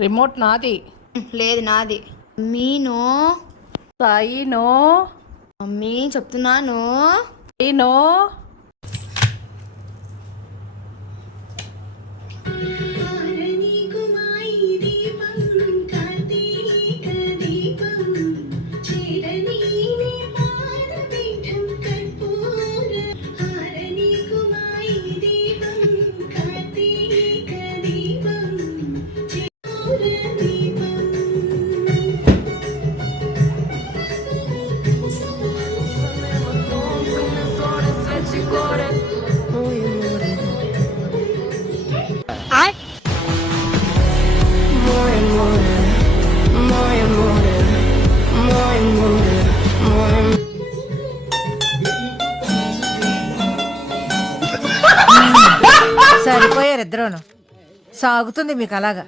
Remote నాది. లేదు నాది. మీనో సాయి నో. మమ్మీ చెప్తున్నాను. నో. సరిపోయారు ఇద్దరును. సాగుతుంది మీకు అలాగా.